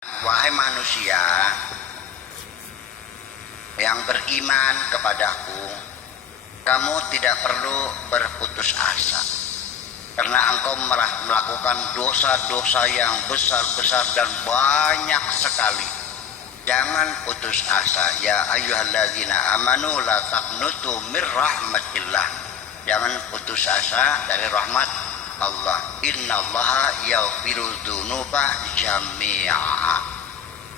Wahai manusia yang beriman kepadaku, kamu tidak perlu berputus asa, karena engkau melakukan dosa-dosa yang besar-besar dan banyak sekali. Jangan putus asa. Ya ayyuhalladzina amanu la taqnutu mir rahmatillah. Jangan putus asa dari rahmat Allah. Innallaha yaghfiru dzunuba jami'a.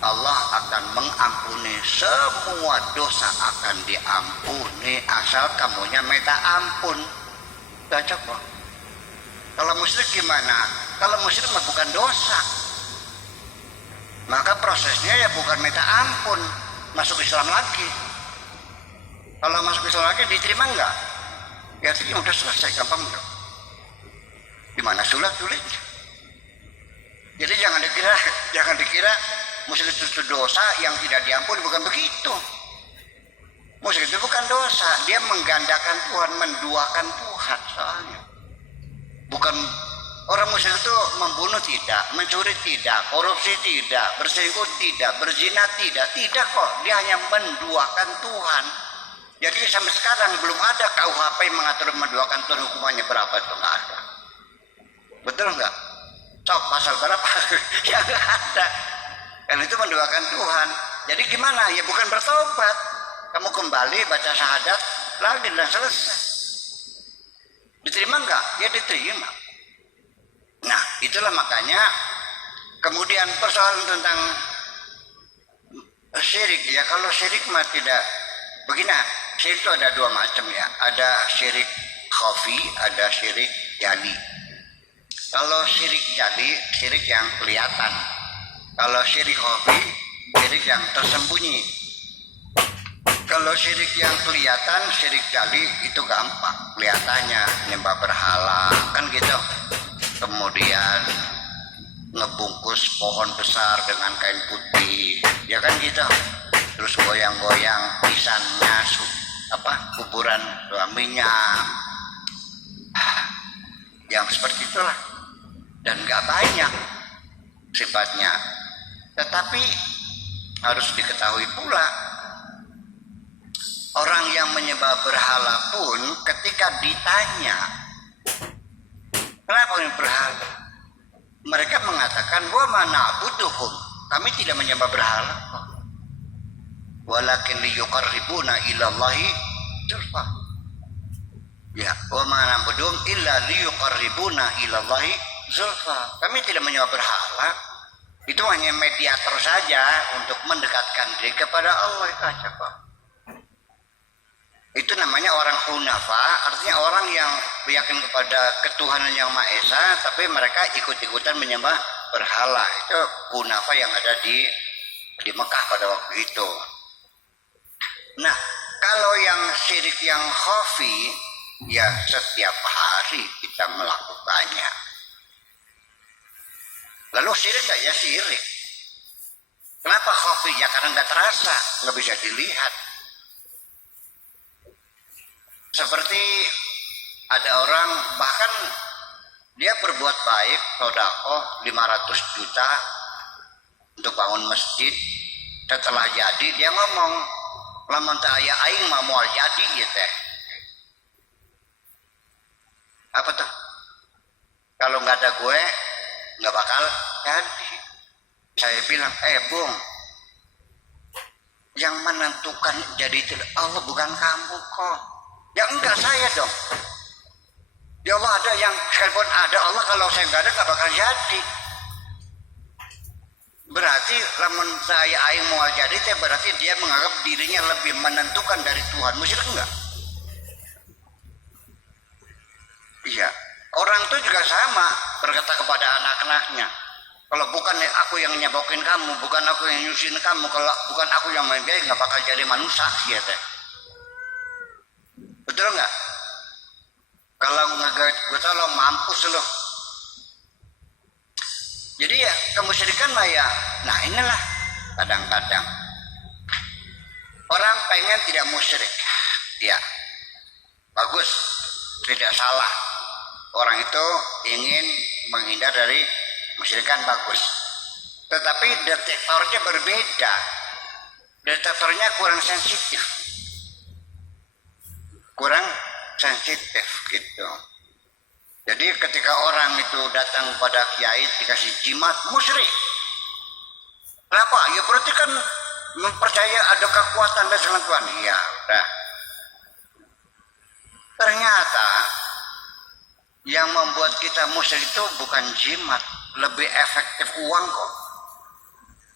Allah akan mengampuni semua dosa, akan diampuni asal kamunya minta ampun. Baca kok. Kalau musyrik gimana? Kalau musyrik mah bukan dosa, maka prosesnya ya bukan minta ampun, masuk Islam lagi. Kalau masuk Islam lagi diterima enggak? Ya terima, udah selesai, gampang dong. Gimana sulit? Jadi jangan dikira musyrik itu dosa yang tidak diampuni, bukan begitu. Musyrik itu bukan dosa, dia menggandakan Tuhan, menduakan Tuhan soalnya. Bukan orang musyrik itu membunuh tidak, mencuri tidak, korupsi tidak, berselingkuh tidak, berzina tidak kok. Dia hanya menduakan Tuhan. Jadi sampai sekarang belum ada KUHP yang mengatur menduakan Tuhan, hukumannya berapa itu nggak ada. Betul nggak? Sok pasal berapa? Ya nggak ada. Dan itu menduakan Tuhan. Jadi gimana? Ya bukan bertobat. Kamu kembali baca syahadat lagi dan selesai. Diterima nggak? Ya diterima. Nah itulah makanya kemudian persoalan tentang syirik. Ya kalau syirik mah tidak begini. Syirik itu ada dua macam ya. Ada syirik khafi, ada syirik jali. Kalau syirik jali, syirik yang kelihatan. Kalau syirik khafi, syirik yang tersembunyi. Kalau syirik yang kelihatan, syirik jali itu gampang. Kelihatannya nyembah berhala, kan gitu. Kemudian ngebungkus pohon besar dengan kain putih, ya kan gitu. Terus goyang-goyang pisannya, kuburan suaminya, yang seperti itulah. Dan gak banyak sifatnya. Tetapi harus diketahui pula, orang yang menyembah berhala pun ketika ditanya, kenapa ini berhala? Mereka mengatakan, wa ma na'buduhum, kami tidak menyembah berhala. Walakin liyuqarribuna ilallahi zulfa. Ya, wa ma na'buduhum illa liyuqarribuna ilallahi zulfa. Kami tidak menyembah berhala. Itu hanya mediator saja untuk mendekatkan diri kepada Allah. Itu aja kok. Itu namanya orang hunafa, artinya orang yang yakin kepada ketuhanan yang Maha Esa, tapi mereka ikut-ikutan menyembah berhala. Itu hunafa yang ada di Mekah pada waktu itu. Nah, kalau yang syirik yang khafi, ya setiap hari kita melakukannya. Lalu syirik gak? Ya syirik. Kenapa khafi? Ya karena gak terasa, gak bisa dilihat. Seperti ada orang bahkan dia berbuat baik, sedekah 500 juta untuk bangun masjid. Setelah jadi dia ngomong, lamun teu aya aing mah moal jadi ieu teh. Apa tuh? Kalau nggak ada gue nggak bakal jadi. Saya bilang, Bung, yang menentukan jadi itu Allah, bukan kamu kok. Ya enggak, saya dong. Ya Allah, ada yang sekalipun ada Allah, kalau saya nggak ada nggak bakal jadi. Berarti lamun saya aing mau jadi teh, berarti dia menganggap dirinya lebih menentukan dari Tuhan. Musyrik enggak? Iya. Orang itu juga sama berkata kepada anak-anaknya, kalau bukan aku yang nyebokin kamu, bukan aku yang nyusin kamu, kalau bukan aku yang main biaya, nggak bakal jadi manusia ya teh. Betul nggak? Kalau nggak gue tolong mampus loh. Jadi ya kemusyrikan mah ya. Nah inilah kadang-kadang orang pengen tidak musyrik. Ya bagus, tidak salah. Orang itu ingin menghindar dari musyrikan, bagus. Tetapi detektornya berbeda. Detektornya kurang sensitif. Kurang sensitif gitu. Jadi ketika orang itu datang pada kiai dikasih jimat, musyrik. Kenapa? Ya berarti kan mempercaya ada kekuatan dan Tuhan. Ya udah. Ternyata yang membuat kita musyrik itu bukan jimat, lebih efektif uang kok.